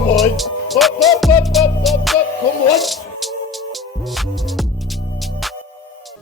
Come on. Come on.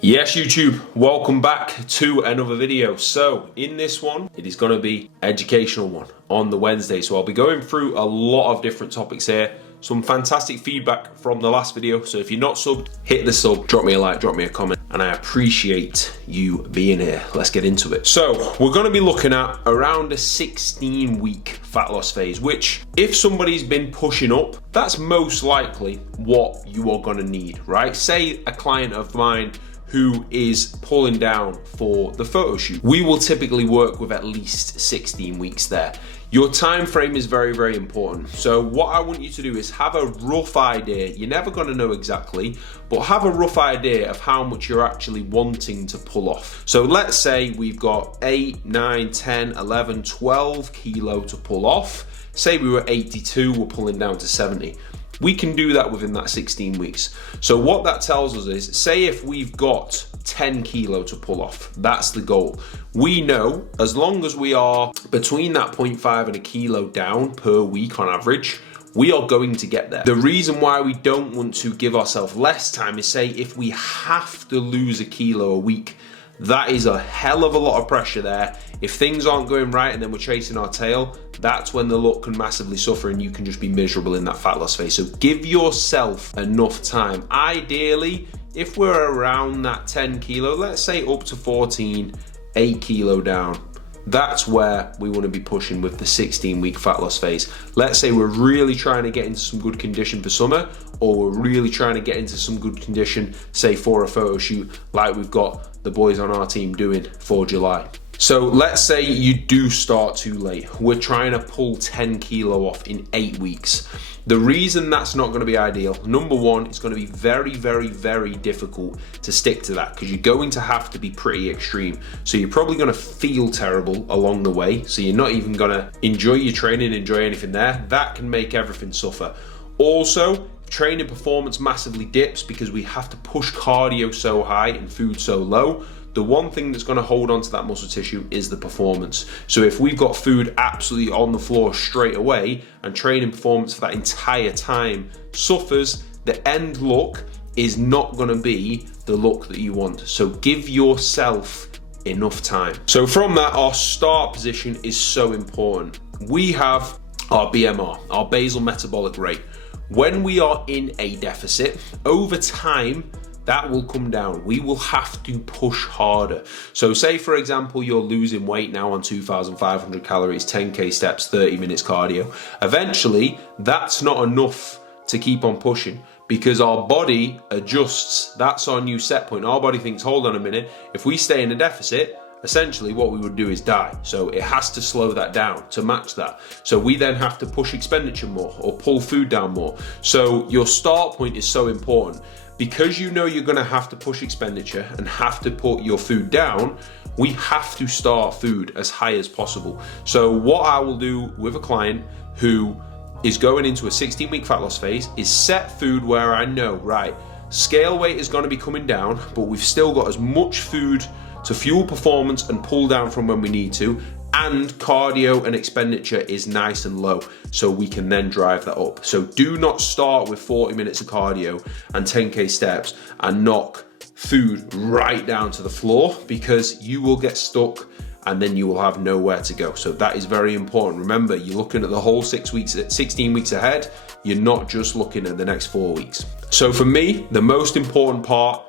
Yes, YouTube, welcome back to another video. So in this one, it is going to be educational one on the Wednesday. So I'll be going through a lot of different topics here. Some fantastic feedback from the last video. So if you're not subbed, hit the sub, drop me a like, drop me a comment, and I appreciate you being here. Let's get into it. So we're going to be looking at around a 16-week fat loss phase, which if somebody's been pushing up, that's most likely what you are going to need, right? Say a client of mine who is pulling down for the photo shoot. We will typically work with at least 16 weeks there. Your time frame is very, very important. So what I want you to do is have a rough idea. You're never gonna know exactly, but have a rough idea of how much you're actually wanting to pull off. So let's say we've got 8, 9, 10, 11, 12 kilo to pull off. Say we were 82, we're pulling down to 70. We can do that within that 16 weeks. So what that tells us is, say if we've got 10 kilo to pull off, that's the goal. We know as long as we are between that 0.5 and a kilo down per week on average, we are going to get there. The reason why we don't want to give ourselves less time is, say if we have to lose a kilo a week, that is a hell of a lot of pressure there. If things aren't going right and then we're chasing our tail, that's when the look can massively suffer and you can just be miserable in that fat loss phase. So give yourself enough time. Ideally, if we're around that 10 kilo, let's say up to 14, 8 kilo down, that's where we want to be pushing with the 16-week fat loss phase. Let's say we're really trying to get into some good condition for summer, or we're really trying to get into some good condition, say for a photo shoot like we've got the boys on our team doing for July. So let's say you do start too late. We're trying to pull 10 kilo off in 8 weeks. The reason that's not going to be ideal, number one, it's going to be very, very, very difficult to stick to that because you're going to have to be pretty extreme. So you're probably going to feel terrible along the way. So you're not even going to enjoy your training, enjoy anything there. That can make everything suffer. Also, training performance massively dips because we have to push cardio so high and food so low. The one thing that's going to hold on to that muscle tissue is the performance. So if we've got food absolutely on the floor straight away and training performance for that entire time suffers, the end look is not going to be the look that you want. So give yourself enough time. So from that, our start position is so important. We have our BMR, our basal metabolic rate. When we are in a deficit, over time, that will come down. We will have to push harder. So say for example, you're losing weight now on 2,500 calories, 10K steps, 30 minutes cardio. Eventually, that's not enough to keep on pushing because our body adjusts. That's our new set point. Our body thinks, hold on a minute, if we stay in a deficit, essentially what we would do is die. So it has to slow that down to match that. So we then have to push expenditure more or pull food down more. So your start point is so important. Because you know you're gonna have to push expenditure and have to put your food down, we have to start food as high as possible. So what I will do with a client who is going into a 16-week fat loss phase is set food where I know, right, scale weight is gonna be coming down, but we've still got as much food to fuel performance and pull down from when we need to, and cardio and expenditure is nice and low, so we can then drive that up. So do not start with 40 minutes of cardio and 10K steps and knock food right down to the floor because you will get stuck and then you will have nowhere to go. So that is very important. Remember, you're looking at the whole 16 weeks ahead. You're not just looking at the next 4 weeks. So for me, the most important part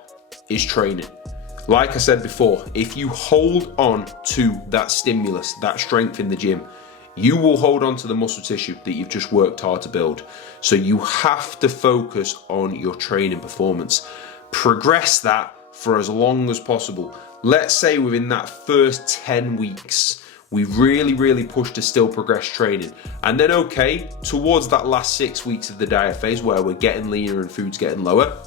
is training. Like I said before, if you hold on to that stimulus, that strength in the gym, you will hold on to the muscle tissue that you've just worked hard to build. So you have to focus on your training performance. Progress that for as long as possible. Let's say within that first 10 weeks, we really push to still progress training. And then okay, towards that last 6 weeks of the diet phase where we're getting leaner and food's getting lower,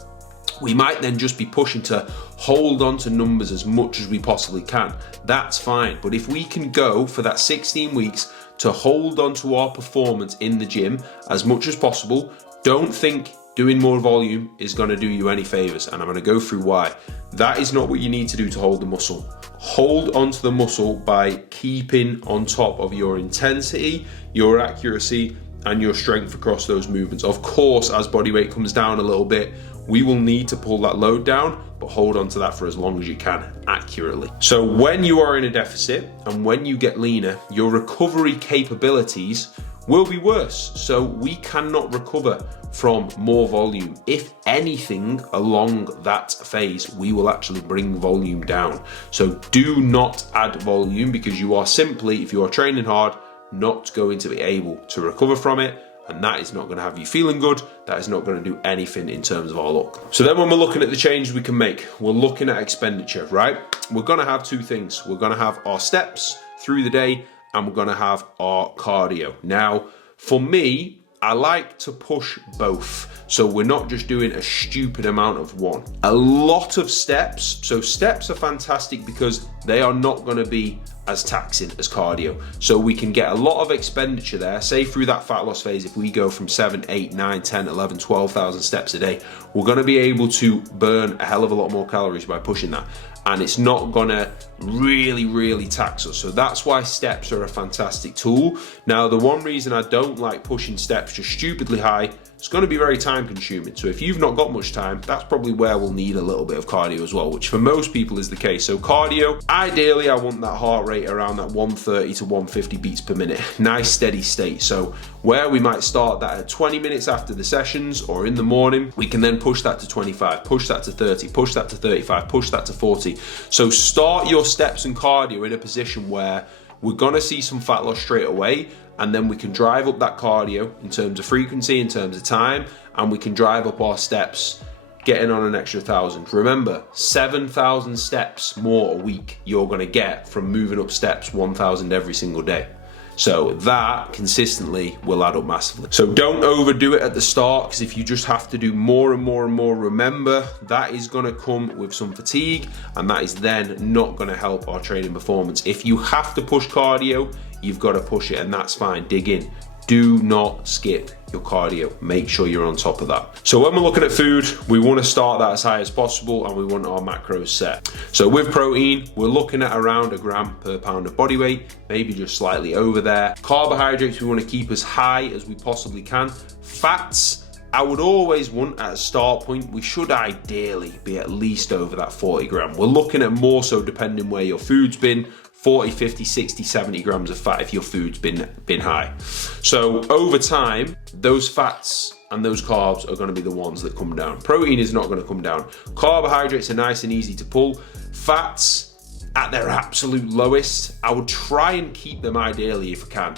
we might then just be pushing to hold on to numbers as much as we possibly can. That's fine. But if we can go for that 16 weeks to hold on to our performance in the gym as much as possible, don't think doing more volume is going to do you any favors. And I'm going to go through why. That is not what you need to do to hold the muscle. Hold onto the muscle by keeping on top of your intensity, your accuracy, and your strength across those movements. Of course, as body weight comes down a little bit, we will need to pull that load down, but hold on to that for as long as you can accurately. So when you are in a deficit and when you get leaner, your recovery capabilities will be worse. So we cannot recover from more volume. If anything, along that phase, we will actually bring volume down. So do not add volume, because you are simply, if you are training hard, not going to be able to recover from it. And that is not going to have you feeling good. That is not going to do anything in terms of our look. So then when we're looking at the changes we can make, we're looking at expenditure, right? We're going to have two things. We're going to have our steps through the day, and we're going to have our cardio. Now, for me, I like to push both. So we're not just doing a stupid amount of one. A lot of steps. So steps are fantastic because they are not going to be as taxing as cardio. So we can get a lot of expenditure there. Say through that fat loss phase, if we go from 7, 8, 9, 10, 11, 12,000 steps a day, we're going to be able to burn a hell of a lot more calories by pushing that. And it's not gonna really tax us. So that's why steps are a fantastic tool. Now, the one reason I don't like pushing steps just stupidly high, it's gonna be very time consuming. So if you've not got much time, that's probably where we'll need a little bit of cardio as well, which for most people is the case. So cardio, ideally I want that heart rate around that 130 to 150 beats per minute. Nice steady state. So where we might start that at 20 minutes after the sessions or in the morning, we can then push that to 25, push that to 30, push that to 35, push that to 40. So start your steps and cardio in a position where we're gonna see some fat loss straight away, and then we can drive up that cardio in terms of frequency, in terms of time, and we can drive up our steps, getting on an extra 1,000. Remember, 7,000 steps more a week you're gonna get from moving up steps 1,000 every single day. So that consistently will add up massively. So don't overdo it at the start, because if you just have to do more and more and more, remember that is going to come with some fatigue, and that is then not going to help our training performance. If you have to push cardio, you've got to push it, and that's fine. Dig in. Do not skip your cardio. Make sure you're on top of that. So when we're looking at food, we want to start that as high as possible, and we want our macros set. So with protein, we're looking at around 1 gram per pound of body weight, maybe just slightly over there. Carbohydrates, we want to keep as high as we possibly can. Fats, I would always want at a start point, we should ideally be at least over that 40 gram. We're looking at more so depending where your food's been, 40, 50, 60, 70 grams of fat if your food's been high. So over time, those fats and those carbs are gonna be the ones that come down. Protein is not gonna come down. Carbohydrates are nice and easy to pull. Fats, at their absolute lowest, I would try and keep them ideally, if I can,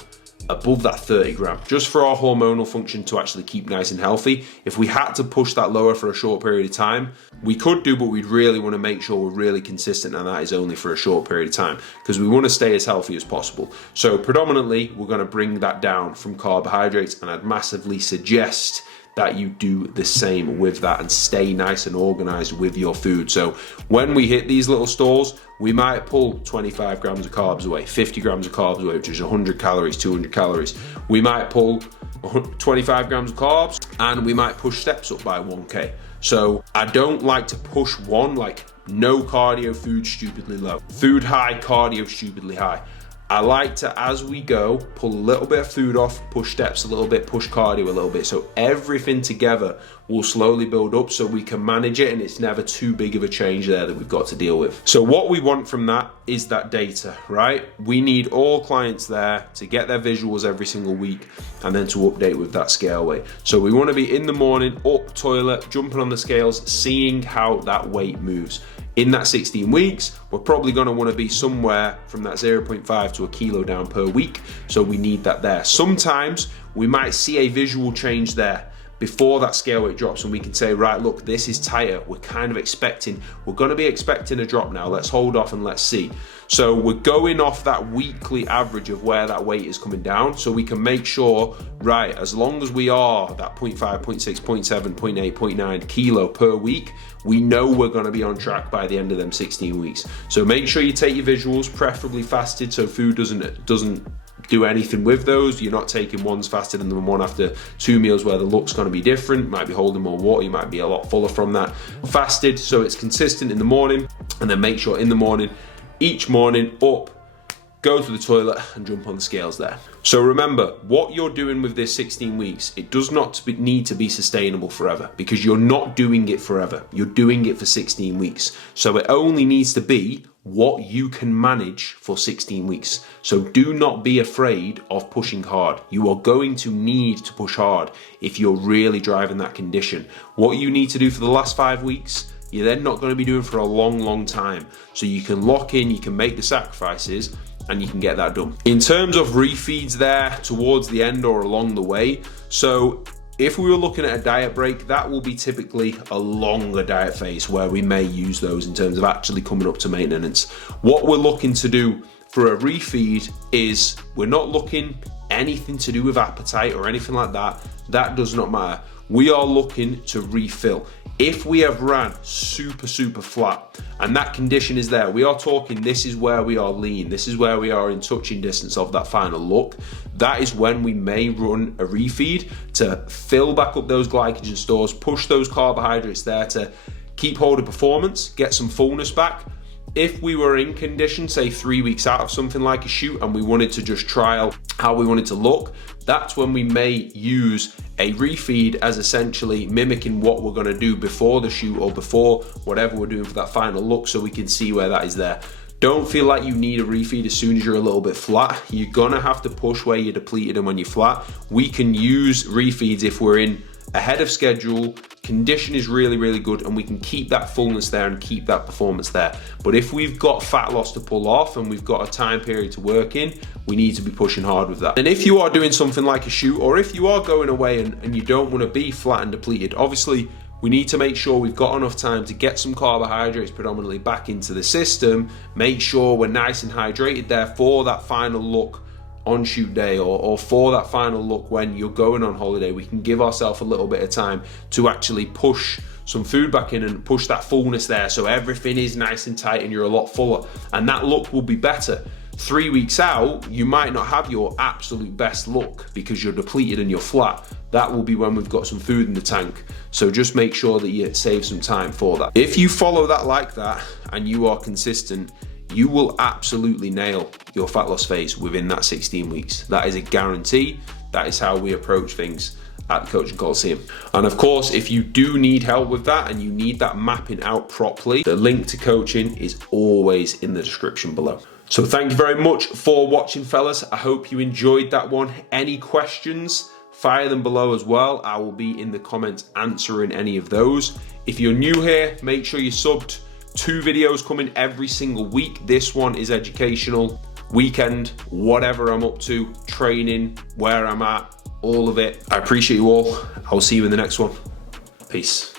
above that 30 gram, just for our hormonal function to actually keep nice and healthy. If we had to push that lower for a short period of time, we could do, but we'd really want to make sure we're really consistent, and that is only for a short period of time, because we want to stay as healthy as possible. So predominantly, we're going to bring that down from carbohydrates, and I'd massively suggest that you do the same with that and stay nice and organized with your food. So when we hit these little stalls, we might pull 25 grams of carbs away, 50 grams of carbs away, which is 100 calories, 200 calories. We might pull 25 grams of carbs, and we might push steps up by 1K. So I don't like to push one, like no cardio, food stupidly low, food high, cardio stupidly high. I like to, as we go, pull a little bit of food off, push steps a little bit, push cardio a little bit. So everything together will slowly build up so we can manage it, and it's never too big of a change there that we've got to deal with. So what we want from that is that data, right? We need all clients there to get their visuals every single week and then to update with that scale weight. So we want to be in the morning, up, toilet, jumping on the scales, seeing how that weight moves. In that 16 weeks, we're probably going to want to be somewhere from that 0.5 to a kilo down per week. So we need that there. Sometimes we might see a visual change there before that scale weight drops, and we can say, right, look, this is tighter. We're kind of expecting, we're going to be expecting a drop now. Let's hold off and let's see. So we're going off that weekly average of where that weight is coming down, so we can make sure, right, as long as we are that 0.5, 0.6, 0.7, 0.8, 0.9 kilo per week, we know we're going to be on track by the end of them 16 weeks. So make sure you take your visuals, preferably fasted, so food doesn't do anything with those. You're not taking ones fasted and then one after 2 meals where the look's going to be different. You might be holding more water, you might be a lot fuller from that. Fasted, so it's consistent in the morning, and then make sure in the morning, each morning, up, go to the toilet and jump on the scales there. So remember, what you're doing with this 16 weeks, it does not need to be sustainable forever, because you're not doing it forever. You're doing it for 16 weeks. So it only needs to be what you can manage for 16 weeks. So do not be afraid of pushing hard. You are going to need to push hard if you're really driving that condition. What you need to do for the last 5 weeks, you're then not going to be doing for a long time. So you can lock in, you can make the sacrifices, and you can get that done. In terms of refeeds there towards the end or along the way, so if we were looking at a diet break, that will be typically a longer diet phase where we may use those in terms of actually coming up to maintenance. What we're looking to do for a refeed is we're not looking anything to do with appetite or anything like that. That does not matter. We are looking to refill. If we have ran super flat and that condition is there, we are talking this is where we are lean, this is where we are in touching distance of that final look, that is when we may run a refeed to fill back up those glycogen stores, push those carbohydrates there to keep hold of performance, get some fullness back. If we were in condition, say 3 weeks out of something like a shoot, and we wanted to just trial how we wanted to look, that's when we may use a refeed as essentially mimicking what we're going to do before the shoot or before whatever we're doing for that final look, so we can see where that is there. Don't feel like you need a refeed as soon as you're a little bit flat. You're gonna have to push where you're depleted and when you're flat. We can use refeeds if we're in ahead of schedule, condition is really good, and we can keep that fullness there and keep that performance there. But if we've got fat loss to pull off and we've got a time period to work in, we need to be pushing hard with that. And if you are doing something like a shoot, or if you are going away and you don't want to be flat and depleted, obviously we need to make sure we've got enough time to get some carbohydrates predominantly back into the system, make sure we're nice and hydrated there for that final look on shoot day, or for that final look when you're going on holiday. We can give ourselves a little bit of time to actually push some food back in and push that fullness there, so everything is nice and tight and you're a lot fuller, and that look will be better. 3 weeks out, you might not have your absolute best look because you're depleted and you're flat. That will be when we've got some food in the tank. So just make sure that you save some time for that. If you follow that like that and you are consistent, you will absolutely nail your fat loss phase within that 16 weeks. That is a guarantee. That is how we approach things at the Coaching Coliseum. And of course, if you do need help with that and you need that mapping out properly, the link to coaching is always in the description below. So thank you very much for watching, fellas. I hope you enjoyed that one. Any questions, fire them below as well. I will be in the comments answering any of those. If you're new here, make sure you're subbed. 2 videos coming every single week. This one is educational, weekend, whatever I'm up to, training, where I'm at, all of it. I appreciate you all. I'll see you in the next one. Peace.